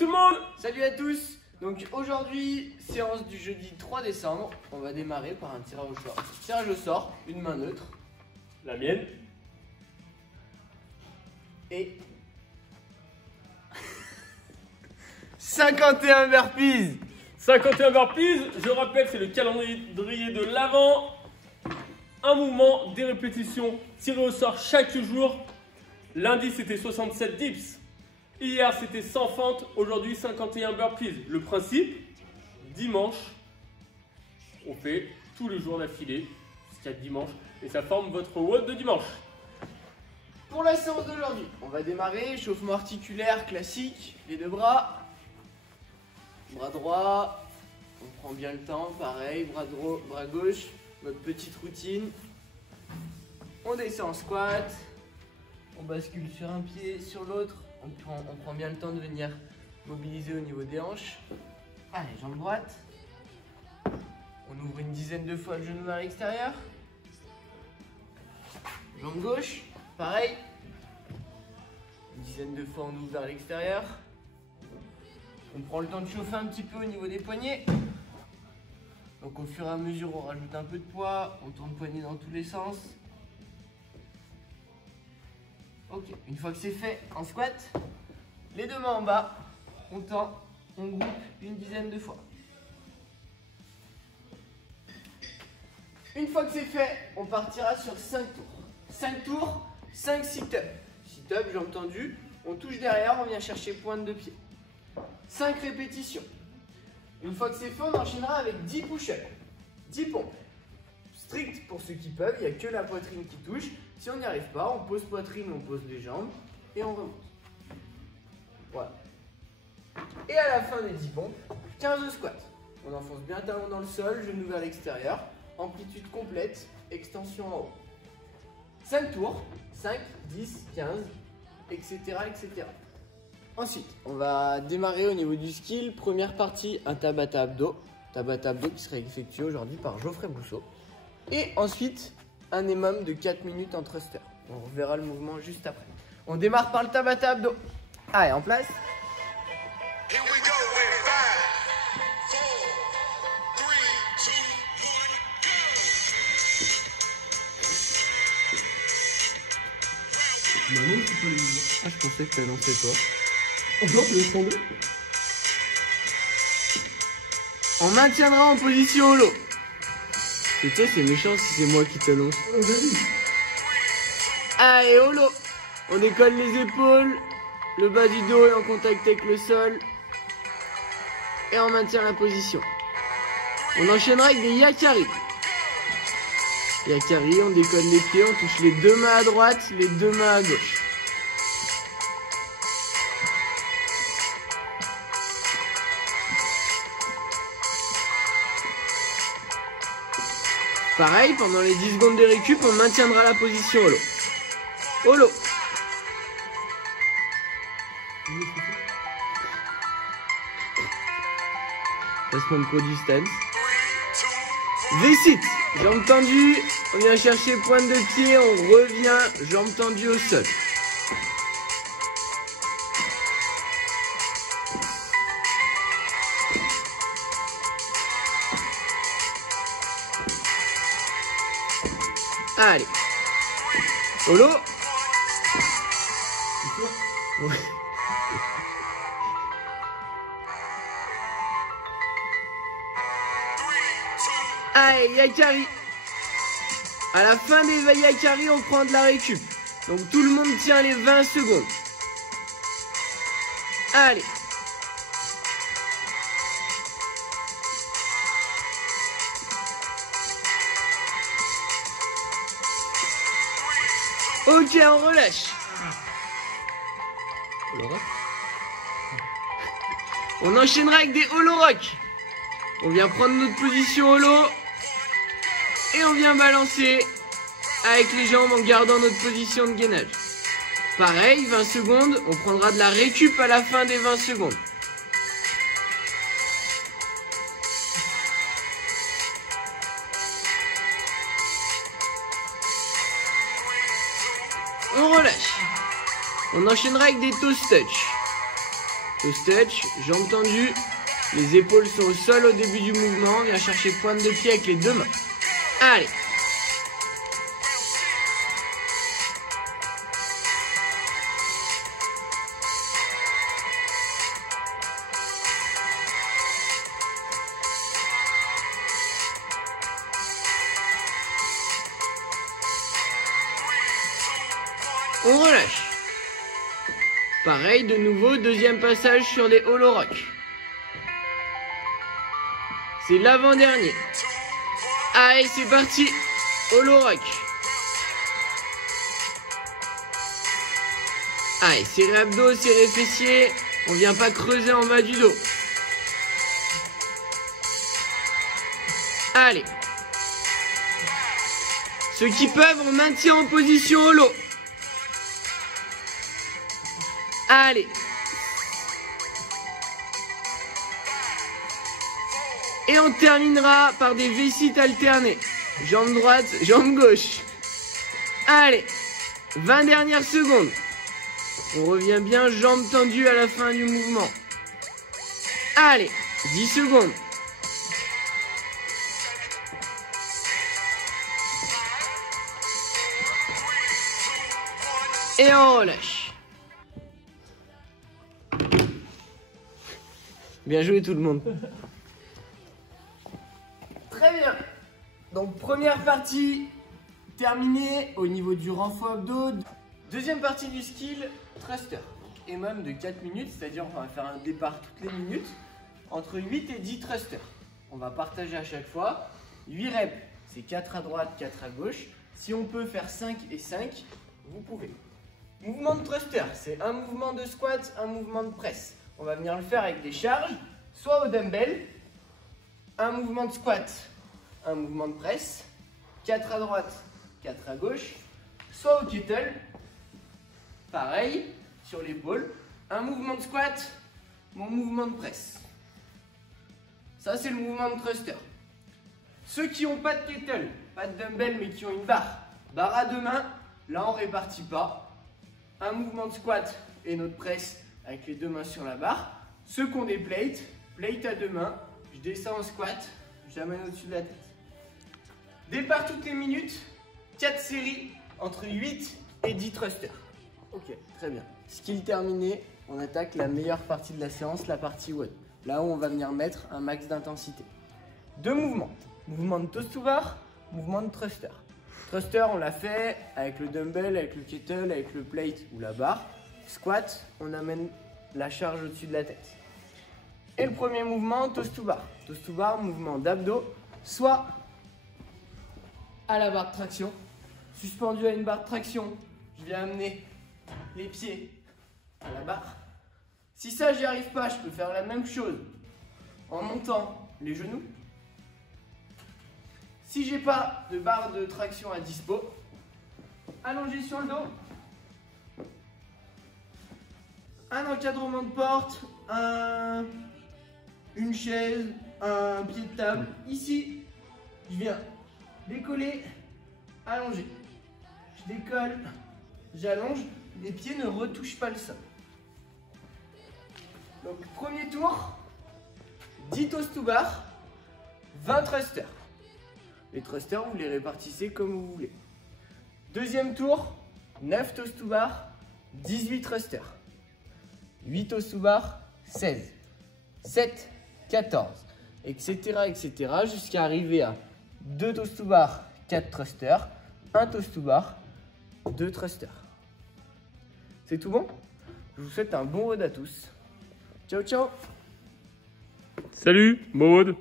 tout le monde. Salut à tous. Donc aujourd'hui, séance du jeudi 3 décembre. On va démarrer par un tirage au sort. Tirage au sort, une main neutre. La mienne. Et 51 burpees. 51 burpees, je rappelle, c'est le calendrier de l'avant. Un mouvement, des répétitions tirées au sort chaque jour. Lundi, c'était 67 dips. Hier, c'était 100 fentes. Aujourd'hui, 51 burpees. Le principe, dimanche, on fait tous les jours d'affilée jusqu'à dimanche. Et ça forme votre WOD de dimanche. Pour la séance d'aujourd'hui, on va démarrer. Échauffement articulaire classique. Les deux bras. Bras droit. On prend bien le temps. Pareil, bras droit, bras gauche. Notre petite routine. On descend en squat. On bascule sur un pied, sur l'autre. On prend bien le temps de venir mobiliser au niveau des hanches. Allez, jambe droite. On ouvre une dizaine de fois le genou vers l'extérieur. Jambe gauche, pareil. Une dizaine de fois on ouvre vers l'extérieur. On prend le temps de chauffer un petit peu au niveau des poignets. Donc au fur et à mesure on rajoute un peu de poids, on tourne le poignet dans tous les sens. Ok, une fois que c'est fait, en squat, les deux mains en bas, on tend, on groupe une dizaine de fois. Une fois que c'est fait, on partira sur 5 tours. 5 tours, 5 sit-up. Sit-up, jambes tendues, on touche derrière, on vient chercher pointe de pied. 5 répétitions. Une fois que c'est fait, on enchaînera avec 10 push-ups, 10 pompes. Strict pour ceux qui peuvent, il n'y a que la poitrine qui touche. Si on n'y arrive pas, on pose poitrine, on pose les jambes et on remonte. Voilà. Et à la fin des 10 pompes, 15 squats. On enfonce bien talon dans le sol, genou vers l'extérieur, amplitude complète, extension en haut. 5 tours, 5, 10, 15, etc. etc. Ensuite, on va démarrer au niveau du skill. Première partie, un Tabata abdos. Tabata abdos qui sera effectué aujourd'hui par Geoffrey Bousseau. Et ensuite, un EMOM de 4 minutes en thruster. On reverra le mouvement juste après. On démarre par le Tabata abdos. Allez, en place. Here we go with 5, 4, 3, 2, 1, go! Bah non, c'est pas les mouvements. Ah, je pensais que tu as lancé toi. Oh non, tu laisses tomber. On maintiendra en position holo. Et tu sais, c'est méchant si c'est moi qui t'annonce. Oh, vas-y. Allez, holo. On décolle les épaules. Le bas du dos est en contact avec le sol. Et on maintient la position. On enchaînera avec des yakari. Yakari, on décolle les pieds, on touche les deux mains à droite, les deux mains à gauche. Pareil, pendant les 10 secondes de récup, on maintiendra la position holo. Holo. Placement pro du stance. V-sit. Jambes tendues, on vient chercher pointe de pied, on revient, jambes tendues au sol. Allez. Holo. Ouais. Allez, yakari. À la fin des yakari, on prend de la récup. Donc tout le monde tient les 20 secondes. Allez. Ok, on relâche. On enchaînera avec des holo rock. On vient prendre notre position holo. Et on vient balancer avec les jambes en gardant notre position de gainage. Pareil, 20 secondes. On prendra de la récup à la fin des 20 secondes. On relâche. On enchaînera avec des toes touch. Toast touch, jambes tendues. Les épaules sont au sol au début du mouvement. On vient chercher pointe de pied avec les deux mains. Allez. On relâche. Pareil, de nouveau, deuxième passage sur des hollow rock. C'est l'avant-dernier. Allez, c'est parti. Hollow rock. Allez, serré abdos, serré fessiers. On vient pas creuser en bas du dos. Allez. Ceux qui peuvent, on maintient en position hollow. Allez. Et on terminera par des V-sit alternés. Jambe droite, jambe gauche. Allez. 20 dernières secondes. On revient bien, jambes tendues à la fin du mouvement. Allez. 10 secondes. Et on relâche. Bien joué tout le monde. Très bien. Donc première partie terminée au niveau du renfort abdos. Deuxième partie du skill, thruster. Et même de 4 minutes, c'est-à-dire on va faire un départ toutes les minutes. Entre 8 et 10 thrusters. On va partager à chaque fois. 8 reps, c'est 4 à droite, 4 à gauche. Si on peut faire 5 et 5, vous pouvez. Mouvement de thruster, c'est un mouvement de squat, un mouvement de presse. On va venir le faire avec des charges, soit au dumbbell, un mouvement de squat, un mouvement de presse, 4 à droite, 4 à gauche, soit au kettle, pareil, sur l'épaule, un mouvement de squat, mon mouvement de presse. Ça, c'est le mouvement de thruster. Ceux qui n'ont pas de kettle, pas de dumbbell, mais qui ont une barre à deux mains, là, on ne répartit pas. Un mouvement de squat et notre presse avec les deux mains sur la barre. Ceux qui ont des plates, plate à deux mains, je descends en squat, j'amène au-dessus de la tête. Départ toutes les minutes, 4 séries entre 8 et 10 thrusters. Ok, très bien. Skill terminé, on attaque la meilleure partie de la séance, la partie one. Là où on va venir mettre un max d'intensité. Deux mouvements. Mouvement de toast to bar, mouvement de thruster. Thruster, on l'a fait avec le dumbbell, avec le kettle, avec le plate ou la barre. Squat, on amène la charge au-dessus de la tête. Et le premier mouvement, toast to bar. Toast to bar, mouvement d'abdos, soit à la barre de traction. Suspendu à une barre de traction, je viens amener les pieds à la barre. Si ça, j'y arrive pas, je peux faire la même chose en montant les genoux. Si j'ai pas de barre de traction à dispo, allongé sur le dos, un encadrement de porte, une chaise, un pied de table. Ici, je viens décoller, allonger. Je décolle, j'allonge, les pieds ne retouchent pas le sol. Donc premier tour, 10 toast to bar, 20 thrusters. Les thrusters, vous les répartissez comme vous voulez. Deuxième tour, 9 toast to bar, 18 thrusters. 8 toast to bar, 16. 7, 14, etc. etc. jusqu'à arriver à 2 toast to bar, 4 thrusters, 1 toast to bar, 2 thrusters. C'est tout bon? Je vous souhaite un bon WOD à tous. Ciao, ciao! Salut, Maud.